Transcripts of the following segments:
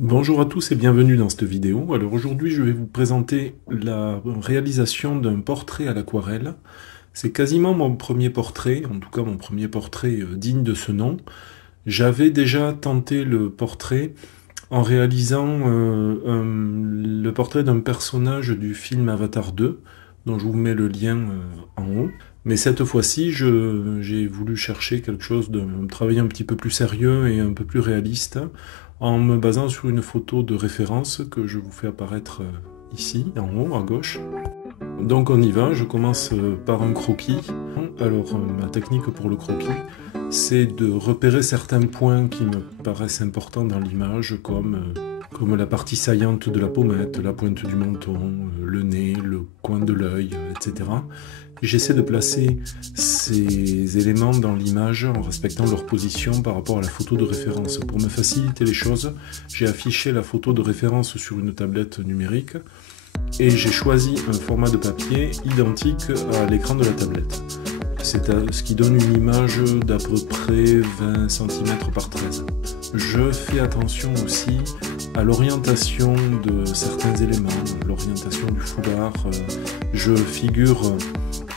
Bonjour à tous et bienvenue dans cette vidéo. Alors aujourd'hui je vais vous présenter la réalisation d'un portrait à l'aquarelle. C'est quasiment mon premier portrait, en tout cas mon premier portrait digne de ce nom. J'avais déjà tenté le portrait en réalisant le portrait d'un personnage du film Avatar 2, dont je vous mets le lien en haut. Mais cette fois-ci, j'ai voulu chercher quelque chose un travail un petit peu plus sérieux et un peu plus réaliste, en me basant sur une photo de référence que je vous fais apparaître ici, en haut, à gauche. Donc on y va, je commence par un croquis. Alors ma technique pour le croquis, c'est de repérer certains points qui me paraissent importants dans l'image, comme la partie saillante de la pommette, la pointe du menton, le nez, le coin de l'œil, etc. J'essaie de placer ces éléments dans l'image en respectant leur position par rapport à la photo de référence. Pour me faciliter les choses, j'ai affiché la photo de référence sur une tablette numérique et j'ai choisi un format de papier identique à l'écran de la tablette. C'est ce qui donne une image d'à peu près 20 cm par 13. Je fais attention aussi à l'orientation de certains éléments, l'orientation du foulard. Je figure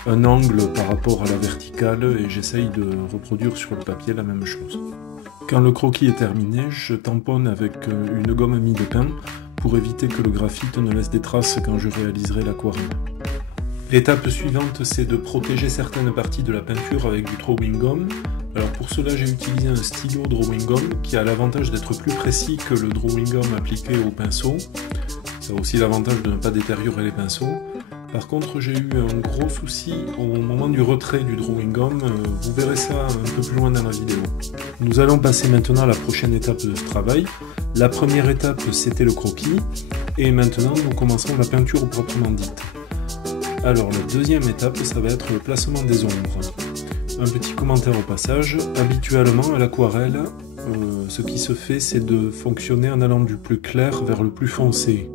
un angle par rapport à la verticale et j'essaye de reproduire sur le papier la même chose. Quand le croquis est terminé, je tamponne avec une gomme à mie de pain pour éviter que le graphite ne laisse des traces quand je réaliserai l'aquarelle. L'étape suivante, c'est de protéger certaines parties de la peinture avec du drawing gum. Alors pour cela, j'ai utilisé un stylo drawing gum qui a l'avantage d'être plus précis que le drawing gum appliqué au pinceau. Ça a aussi l'avantage de ne pas détériorer les pinceaux. Par contre, j'ai eu un gros souci au moment du retrait du drawing gum. Vous verrez ça un peu plus loin dans la vidéo. Nous allons passer maintenant à la prochaine étape de ce travail. La première étape, c'était le croquis. Et maintenant, nous commencerons la peinture proprement dite. Alors la deuxième étape, ça va être le placement des ombres. Un petit commentaire au passage. Habituellement à l'aquarelle, ce qui se fait, c'est de fonctionner en allant du plus clair vers le plus foncé.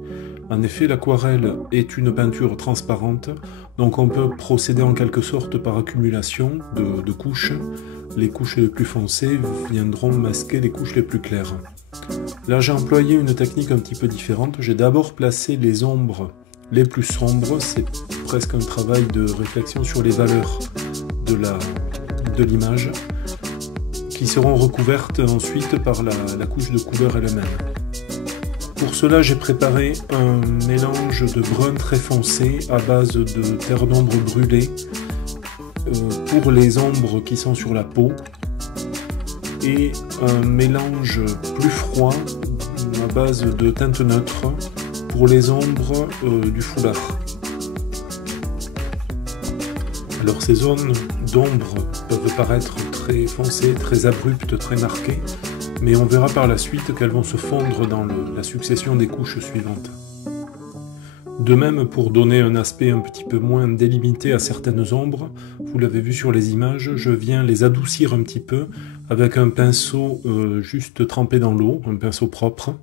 En effet, l'aquarelle est une peinture transparente, donc on peut procéder en quelque sorte par accumulation de couches. Les couches les plus foncées viendront masquer les couches les plus claires. Là, j'ai employé une technique un petit peu différente. J'ai d'abord placé les ombres les plus sombres, c'est presque un travail de réflexion sur les valeurs de l'image, qui seront recouvertes ensuite par la couche de couleur elle-même. Pour cela, j'ai préparé un mélange de brun très foncé à base de terre d'ombre brûlée pour les ombres qui sont sur la peau, et un mélange plus froid à base de teinte neutre pour les ombres du foulard. Alors ces zones d'ombre peuvent paraître très foncées, très abruptes, très marquées, mais on verra par la suite qu'elles vont se fondre dans la succession des couches suivantes. De même, pour donner un aspect un petit peu moins délimité à certaines ombres, vous l'avez vu sur les images, je viens les adoucir un petit peu avec un pinceau juste trempé dans l'eau, un pinceau propre.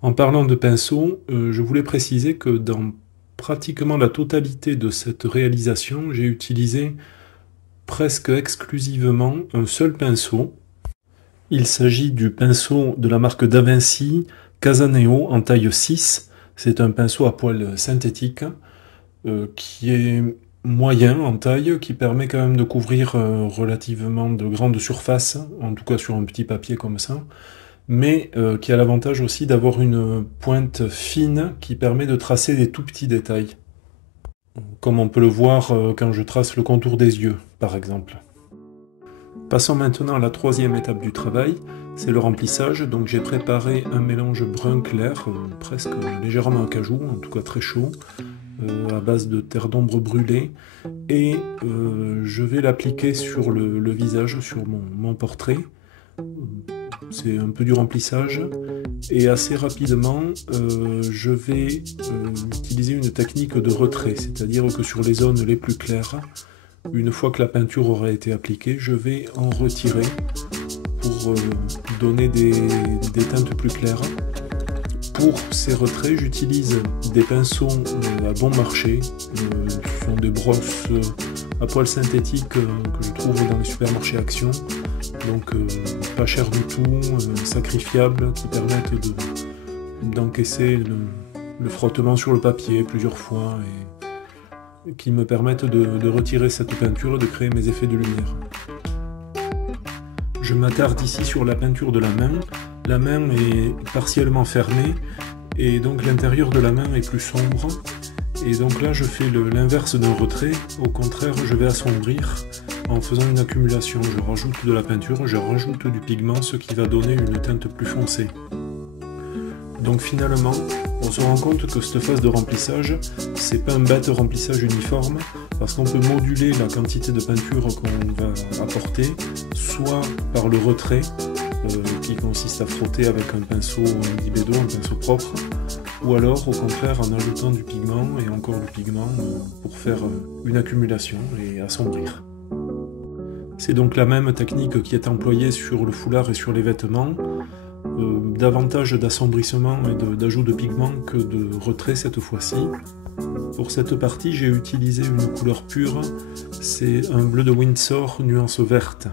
En parlant de pinceau, je voulais préciser que dans pratiquement la totalité de cette réalisation, j'ai utilisé presque exclusivement un seul pinceau. Il s'agit du pinceau de la marque Da Vinci Casaneo en taille 6. C'est un pinceau à poils synthétique qui est moyen en taille, qui permet quand même de couvrir relativement de grandes surfaces, en tout cas sur un petit papier comme ça, mais qui a l'avantage aussi d'avoir une pointe fine qui permet de tracer des tout petits détails, comme on peut le voir quand je trace le contour des yeux, par exemple. Passons maintenant à la troisième étape du travail, c'est le remplissage. Donc j'ai préparé un mélange brun clair, presque légèrement acajou, en tout cas très chaud, à base de terre d'ombre brûlée, et je vais l'appliquer sur le visage, sur mon portrait. C'est un peu du remplissage, et assez rapidement je vais utiliser une technique de retrait, c'est-à-dire que sur les zones les plus claires, une fois que la peinture aura été appliquée, je vais en retirer pour donner des teintes plus claires. Pour ces retraits, j'utilise des pinceaux à bon marché, ce sont des brosses à poils synthétiques que je trouve dans les supermarchés Action. donc pas cher du tout, sacrifiables, qui permettent d'encaisser le frottement sur le papier plusieurs fois et qui me permettent de retirer cette peinture et de créer mes effets de lumière. Je m'attarde ici sur la peinture de la main. La main est partiellement fermée et donc l'intérieur de la main est plus sombre. Et donc là je fais l'inverse d'un retrait, au contraire je vais assombrir en faisant une accumulation. Je rajoute de la peinture, je rajoute du pigment, ce qui va donner une teinte plus foncée. Donc finalement, on se rend compte que cette phase de remplissage, c'est pas un bête remplissage uniforme, parce qu'on peut moduler la quantité de peinture qu'on va apporter, soit par le retrait, qui consiste à frotter avec un pinceau Dibedo, un pinceau propre, ou alors au contraire en ajoutant du pigment et encore du pigment pour faire une accumulation et assombrir. C'est donc la même technique qui est employée sur le foulard et sur les vêtements, davantage d'assombrissement et d'ajout de pigment que de retrait cette fois-ci. Pour cette partie, j'ai utilisé une couleur pure, c'est un bleu de Windsor nuance verte.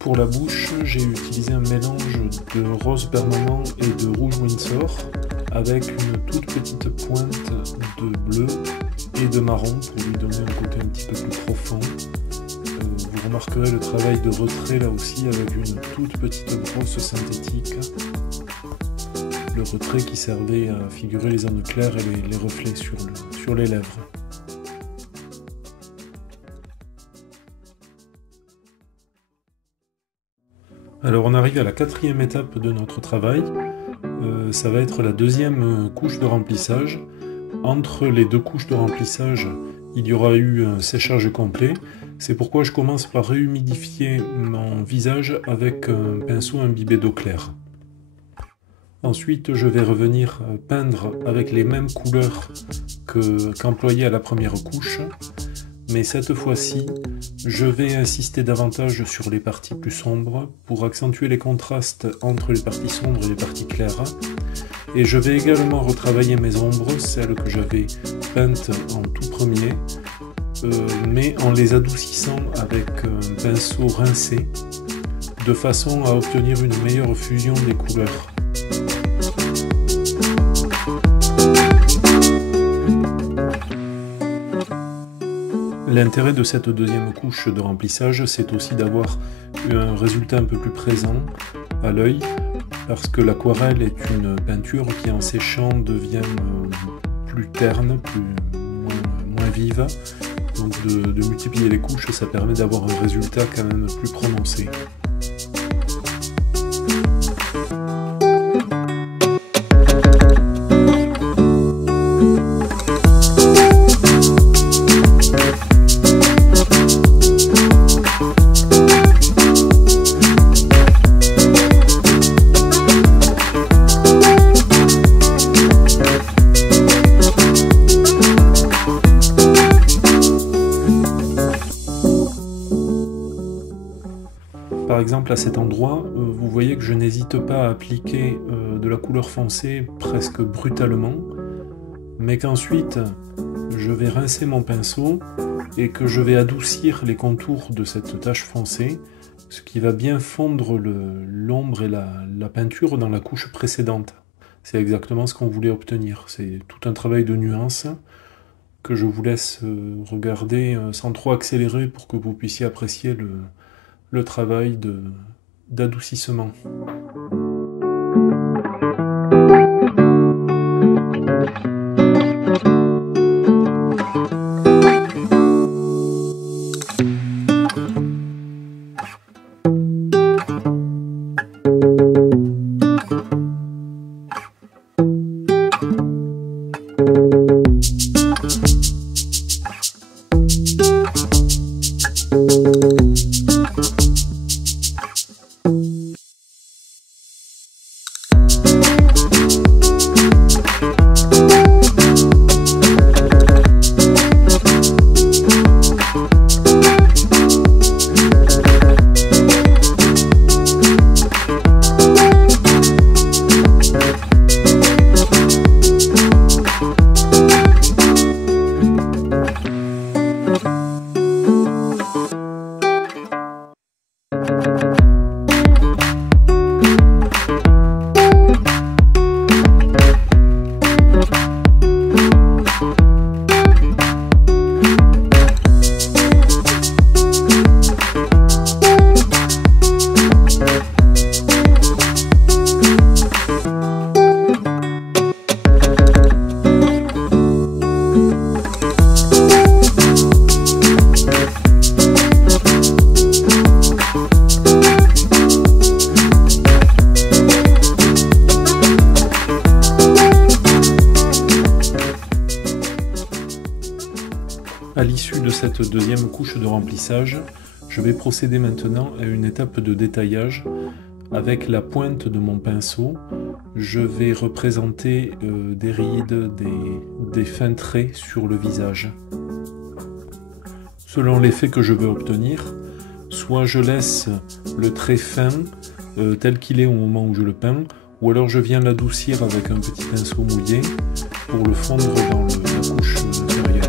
Pour la bouche, j'ai utilisé un mélange de rose permanent et de rouge Windsor, avec une toute petite pointe de bleu et de marron pour lui donner un côté un petit peu plus profond. Vous remarquerez le travail de retrait là aussi avec une toute petite brosse synthétique. Le retrait qui servait à figurer les zones claires et les reflets sur les lèvres. Alors on arrive à la quatrième étape de notre travail. Ça va être la deuxième couche de remplissage. Entre les deux couches de remplissage, il y aura eu un séchage complet. C'est pourquoi je commence par réhumidifier mon visage avec un pinceau imbibé d'eau claire. Ensuite, je vais revenir peindre avec les mêmes couleurs qu'employées à la première couche. Mais cette fois-ci, je vais insister davantage sur les parties plus sombres pour accentuer les contrastes entre les parties sombres et les parties claires. Et je vais également retravailler mes ombres, celles que j'avais peintes en tout premier, mais en les adoucissant avec un pinceau rincé, de façon à obtenir une meilleure fusion des couleurs. L'intérêt de cette deuxième couche de remplissage, c'est aussi d'avoir un résultat un peu plus présent à l'œil, parce que l'aquarelle est une peinture qui en séchant devient plus terne, moins vive. Donc de multiplier les couches, ça permet d'avoir un résultat quand même plus prononcé. Par exemple à cet endroit, vous voyez que je n'hésite pas à appliquer de la couleur foncée presque brutalement, mais qu'ensuite je vais rincer mon pinceau et que je vais adoucir les contours de cette tache foncée, ce qui va bien fondre l'ombre et la peinture dans la couche précédente. C'est exactement ce qu'on voulait obtenir. C'est tout un travail de nuance que je vous laisse regarder sans trop accélérer pour que vous puissiez apprécier le travail d'adoucissement. À l'issue de cette deuxième couche de remplissage, je vais procéder maintenant à une étape de détaillage. Avec la pointe de mon pinceau, je vais représenter des rides, des fins traits sur le visage. Selon l'effet que je veux obtenir, soit je laisse le trait fin tel qu'il est au moment où je le peins, ou alors je viens l'adoucir avec un petit pinceau mouillé pour le fondre dans la couche inférieure.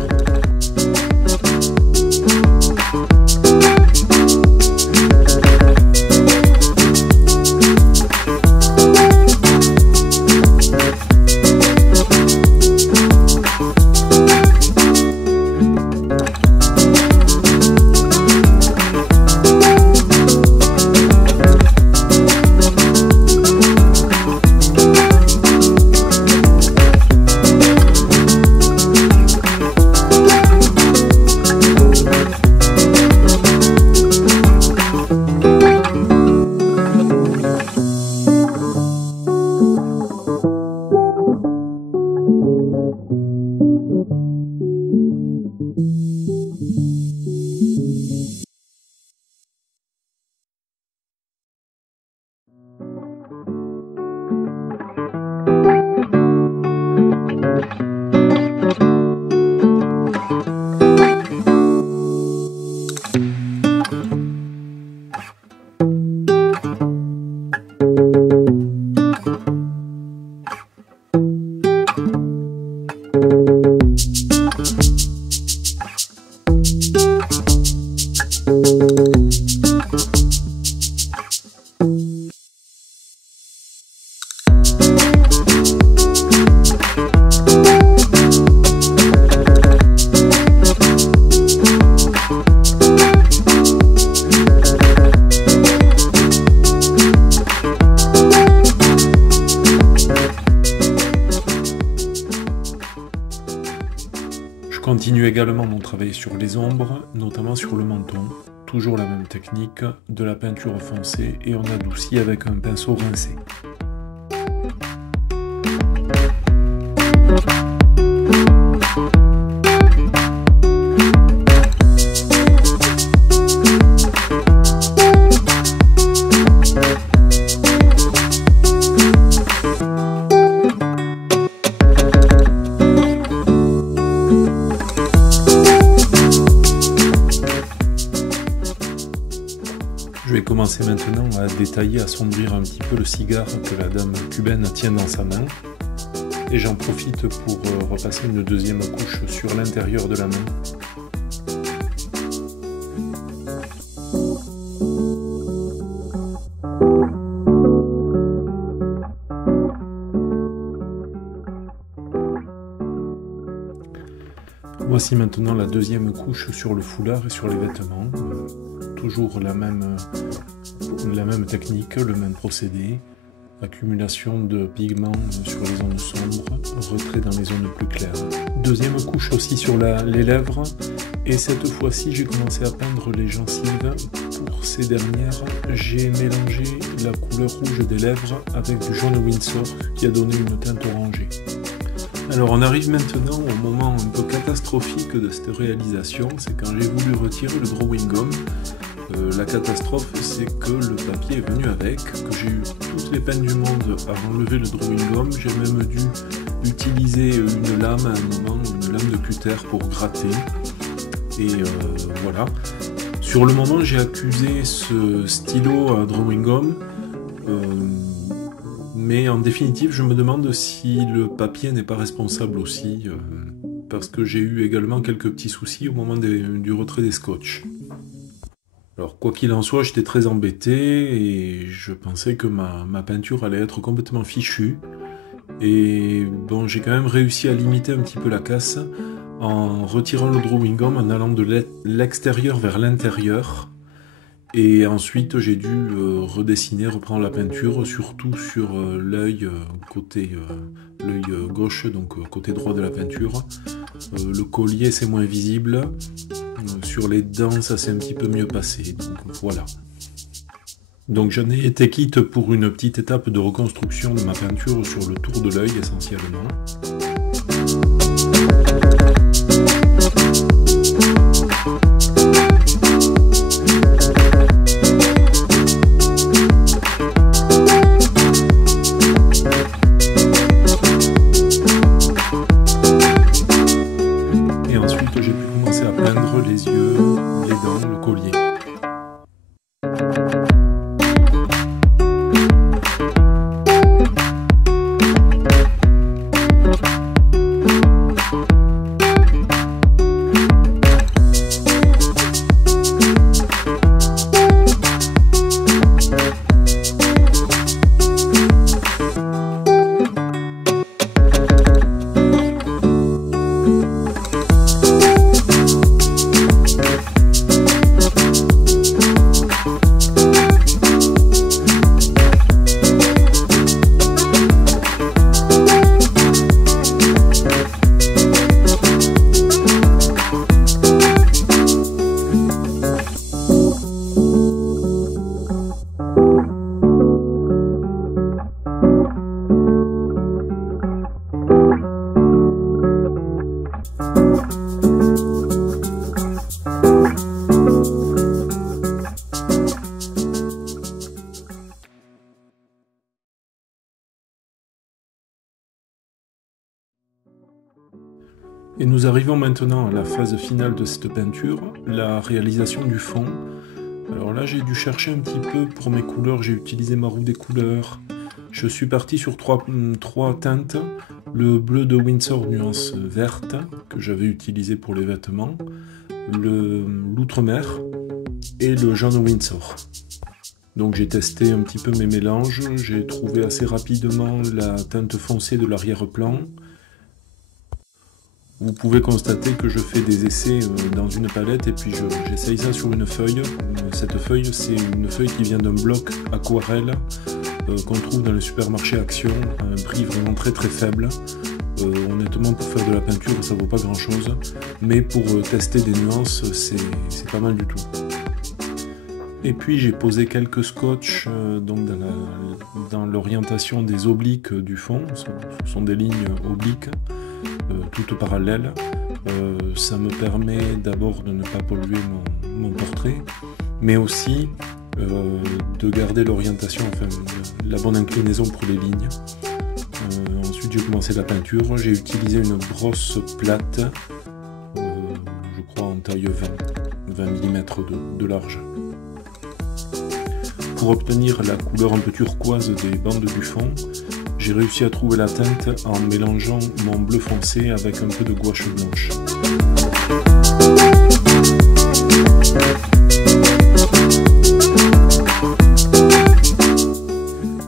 Je continue également mon travail sur les ombres, notamment sur le menton. Toujours la même technique, de la peinture foncée et on adoucit avec un pinceau rincé. Je vais commencer maintenant à détailler, à assombrir un petit peu le cigare que la dame cubaine tient dans sa main. Et j'en profite pour repasser une deuxième couche sur l'intérieur de la main. Voici maintenant la deuxième couche sur le foulard et sur les vêtements. Toujours la même technique, le même procédé. Accumulation de pigments sur les zones sombres, retrait dans les zones plus claires. Deuxième couche aussi sur les lèvres. Et cette fois-ci, j'ai commencé à peindre les gencives. Pour ces dernières, j'ai mélangé la couleur rouge des lèvres avec du jaune Winsor qui a donné une teinte orangée. Alors on arrive maintenant au moment un peu catastrophique de cette réalisation, c'est quand j'ai voulu retirer le drawing gum. La catastrophe, c'est que le papier est venu avec, que j'ai eu toutes les peines du monde à enlever le drawing gum. J'ai même dû utiliser une lame à un moment, une lame de cutter pour gratter. Et voilà. Sur le moment, j'ai accusé ce stylo à drawing gum. Mais en définitive, je me demande si le papier n'est pas responsable aussi, parce que j'ai eu également quelques petits soucis au moment du retrait des scotch. Alors quoi qu'il en soit, j'étais très embêté et je pensais que ma peinture allait être complètement fichue. Et bon, j'ai quand même réussi à limiter un petit peu la casse en retirant le drawing gum, en allant de l'extérieur vers l'intérieur. Et ensuite, j'ai dû redessiner, reprendre la peinture, surtout sur l'œil l'œil gauche, donc côté droit de la peinture. Le collier, c'est moins visible. Sur les dents, ça s'est un petit peu mieux passé. Donc voilà. Donc j'en ai été quitte pour une petite étape de reconstruction de ma peinture sur le tour de l'œil essentiellement. Et nous arrivons maintenant à la phase finale de cette peinture, la réalisation du fond. Alors là, j'ai dû chercher un petit peu pour mes couleurs, j'ai utilisé ma roue des couleurs. Je suis parti sur trois teintes, le bleu de Windsor nuance verte, que j'avais utilisé pour les vêtements, l'outre-mer et le jaune Windsor. Donc j'ai testé un petit peu mes mélanges, j'ai trouvé assez rapidement la teinte foncée de l'arrière-plan. Vous pouvez constater que je fais des essais dans une palette et puis j'essaye ça sur une feuille. Cette feuille, c'est une feuille qui vient d'un bloc aquarelle qu'on trouve dans le supermarché Action à un prix vraiment très faible. Honnêtement, pour faire de la peinture, ça vaut pas grand chose, mais pour tester des nuances, c'est pas mal du tout. Et puis j'ai posé quelques scotch donc dans l'orientation des obliques du fond. Ce sont des lignes obliques, toutes parallèles. Ça me permet d'abord de ne pas polluer mon portrait, mais aussi de garder l'orientation, enfin la bonne inclinaison pour les lignes. Ensuite j'ai commencé la peinture, j'ai utilisé une brosse plate, je crois en taille 20 mm de large. Pour obtenir la couleur un peu turquoise des bandes du fond, j'ai réussi à trouver la teinte en mélangeant mon bleu foncé avec un peu de gouache blanche.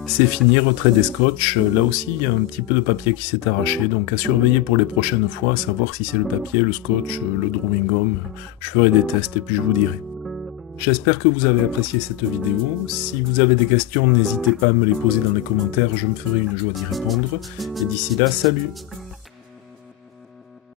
C'est fini, retrait des scotch. Là aussi, il y a un petit peu de papier qui s'est arraché, donc à surveiller pour les prochaines fois, savoir si c'est le papier, le scotch, le drawing gum. Je ferai des tests et puis je vous dirai. J'espère que vous avez apprécié cette vidéo. Si vous avez des questions, n'hésitez pas à me les poser dans les commentaires, je me ferai une joie d'y répondre. Et d'ici là, salut!